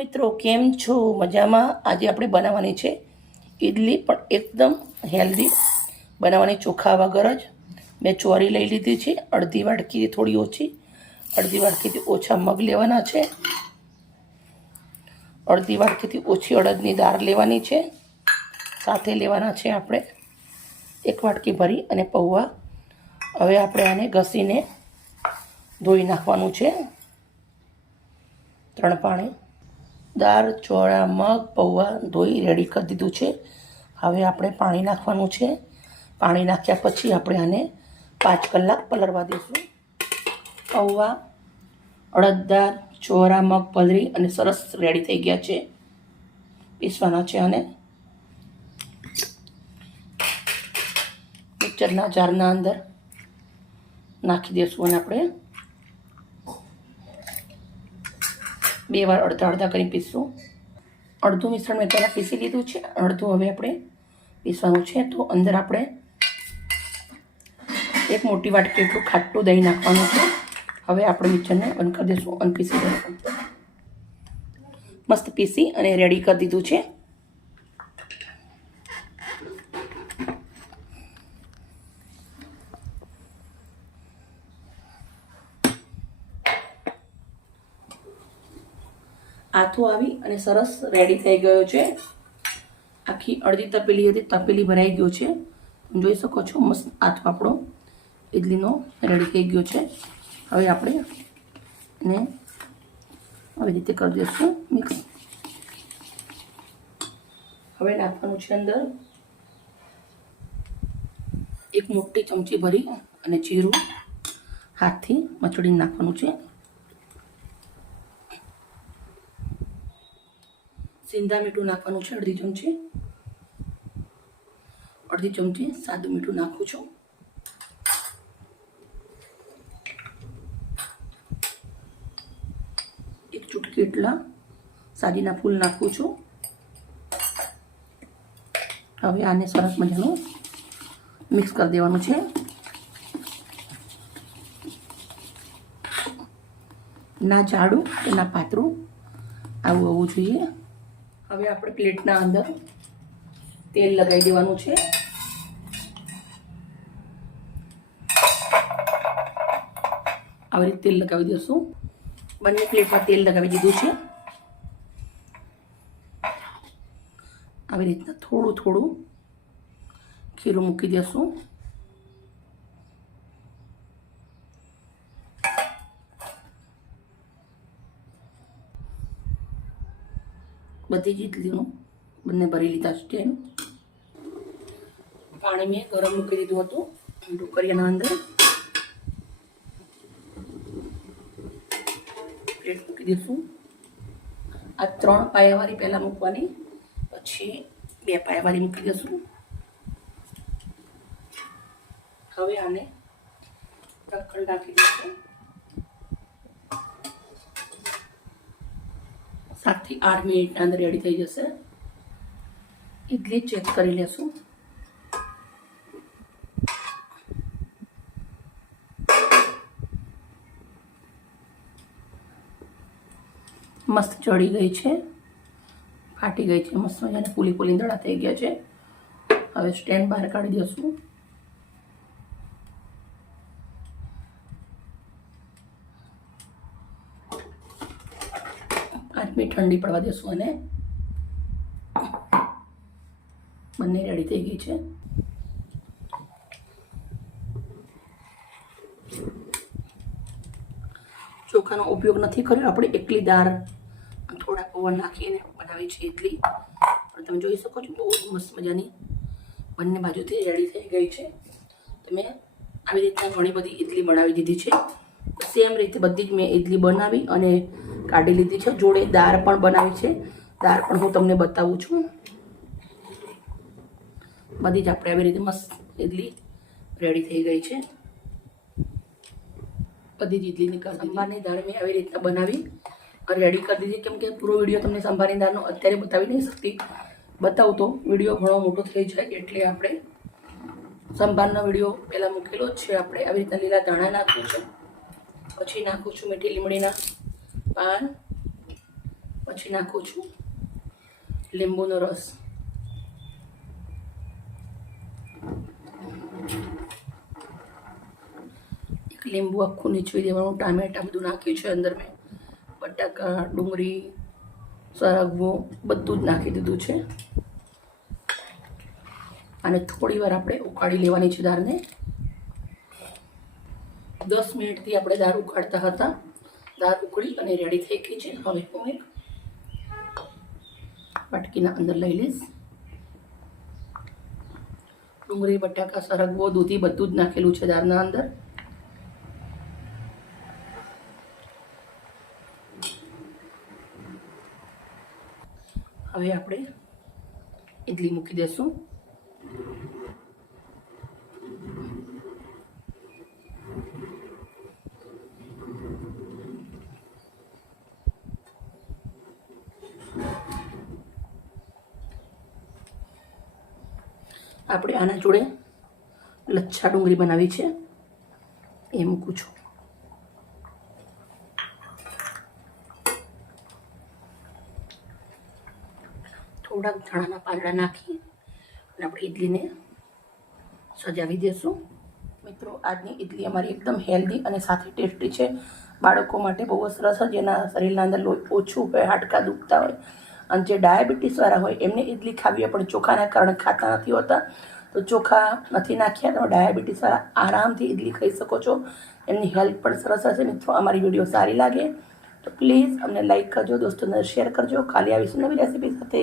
કેમ છો? મજામાં? આજે આપણે બનાવવાની છે ઇડલી પણ એકદમ હેલ્ધી બનાવવાની ચોખા વગર જ. મેં ચોરી લઈ લીધી છે. અડધી વાડકી થોડી ઓછી. અડધી વાટકીથી ઓછા મગ લેવાના છે. અડધી વાટકીથી ઓછી અડદની દાળ લેવાની છે. સાથે લેવાના છે આપણે એક વાટકી ભરી અને પૌવા. હવે આપણે આને ઘસીને ધોઈ નાખવાનું છે. ત્રણ પાણી. દાળ, ચોળા, મગ, પૌવા ધોઈ રેડી કરી દીધું છે. હવે આપણે પાણી નાખવાનું છે. પાણી નાખ્યા પછી આપણે આને પાંચ કલાક પલળવા દઈશું પૌવા અડદ દાળ ચોરા મગ પલરી અને સરસ રેડી થઈ ગયા છે. પીસવાના છે અને મિક્સરના જારના અંદર નાખી દઈશું અને આપણે. બે વાર અડધા અડધા કરી પીસશું અડધું મિશ્રણ મેં પહેલાં પીસી લીધું છે, અડધું હવે આપણે પીસવાનું છે. તો અંદર આપણે એક મોટી વાટકી એટલું ખાટું દહીં નાખવાનું છે. હવે આપણે મિક્સરને બંધ કરી દઈશું અને પીસી દઈશું મસ્ત પીસી અને રેડી કરી દીધું છે. આથો આવી અને સરસ રેડી થઈ ગયો છે. આખી અડધી તપેલી હતી, તપેલી ભરાઈ ગયો છે. જોઈ શકો છો, મસ્ત આથો આપણો ઇડલીનો રેડી થઈ ગયો છે. હવે આપણે એને આવી રીતે કરી દઈશું મિક્સ હવે નાખવાનું છે અંદર એક મોટી ચમચી ભરી અને જીરું હાથથી મચડીને નાખવાનું છે. સિંધા મીઠું નાખવાનું છે, અડધી ચમચી. અડધી ચમચી સાદું મીઠું નાખું છું. એક ચૂટકી એટલા સાદીના ફૂલ નાખું છું. હવે આને સરસ મજાનું મિક્સ કરી દેવાનું છે. ના જાડું કે ના પાતળું આવું આવવું જોઈએ. હવે આપણે પ્લેટના અંદર તેલ લગાવી દેવાનું છે. આવી રીતે તેલ લગાવી દઈશું બંને પ્લેટમાં તેલ લગાવી દીધું છે. આવી રીતના થોડું થોડું ખીરું મૂકી દઈશું બધી જ ઇડલીનું બંને ભરી લીધા સ્ટેન્ડ પાણી મેં ગરમ મૂકી દીધું હતું. ઢોકરિયાના અંદર. પ્લેટ મૂકી દઈશું. આ ત્રણ પાયાવાળી પહેલાં મૂકવાની. પછી બે પાયાવાળી મૂકી દઈશું. હવે આને ઢક્કણ રાખી દઈશું. સાતથી આઠ મિનિટ અંદર રેડી થઈ જશે. ઇડલી ચેક કરી લેશું. મસ્ત ચડી ગઈ છે. ફાટી ગઈ છે મસ્ત મજાને પુલી પુલી દડા થઈ ગયા છે. હવે સ્ટેન્ડ બહાર કાઢી દઈશું. પાંચ ઠંડી પડવા દેશું અને બંને રેડી થઈ ગઈ છે. ચોખાનો ઉપયોગ નથી કર્યો, આપણે એકલી દાળ થોડા પવન નાખીને બનાવી છે એટલી. પણ તમે જોઈ શકો છો, બહુ મસ્ત મજાની બંને બાજુથી રેડી થઈ ગઈ છે. તમે આવી રીતના ઘણી બધી ઇડલી બનાવી દીધી છે. સેમ રીતે બધી જ મેં ઇડલી બનાવી અને કાઢી લીધી છે. જોડે દાળ પણ બનાવી છે. દાળ પણ હું તમને બતાવું છું. બધી જ આપણે આવી રીતે મસ્ત ઇડલી રેડી થઈ ગઈ છે. બધી જ ઇડલીની સંભારની દાળ મેં આવી રીતના બનાવી રેડી કરી દીધી. કેમ કે પૂરો વીડિયો તમને સંભારની દાળનો અત્યારે બતાવી નહીં શકતી. બતાવું તો વીડિયો ઘણો મોટો થઈ જાય એટલે આપણે સંભારનો વીડિયો પહેલાં મૂકેલો જ છે. આપણે આવી રીતના લીલા ધાણા નાખું છું. પછી નાખું છું મીઠી લીમડીના પાન પછી નાખું છું લીંબુનો રસ એક લીંબુ આખું નીચવી દેવાનું ટામેટા બધું નાખ્યું છે અંદર મેં. બટાકા, ડુંગળી, સરગવો, બધું જ નાખી દીધું છે. અને થોડી વાર આપણે ઉકાળી લેવાની છે દાળને. દસ મિનિટથી આપણે દાળ ઉકાળતા હતા. દાળ ઉકળી અને રેડી થઈ ગઈ છે. હવે હું એક વાટકીના અંદર લઈ લઈશ. ડુંગળી, બટાકા સરગવો દૂધી બધું જ નાખેલું છે દાળના અંદર. હવે આપણે ઇડલી મૂકી દેશું. આપણે આના જોડે લચ્છા ડુંગળી બનાવી છે. એ મૂકું છું. થોડાક ધાણાના પાંદડા નાખી અને આપણે ઇડલીને સજાવી દઈશું મિત્રો, આજની ઇડલી અમારી એકદમ હેલ્ધી અને સાથે ટેસ્ટી છે. બાળકો માટે બહુ જ સરસ જ એના શરીરના અંદર ઓછું હોય, હાડકાં દુખતા હોય અને જે ડાયાબિટીસવાળા હોય એમને ઇડલી ખાવી હોય પણ ચોખાના કારણે ખાતા નથી હોતા. તો ચોખા નથી નાખ્યા તો ડાયાબિટીસવાળા આરામથી ઇડલી ખાઈ શકો છો. એમની હેલ્થ પણ સરસ હશે. મિત્રો, અમારી વીડિયો સારી લાગે તો પ્લીઝ અમને લાઈક કરજો, દોસ્તોને શેર કરજો. કાલે આવીશું નવી રેસીપી સાથે.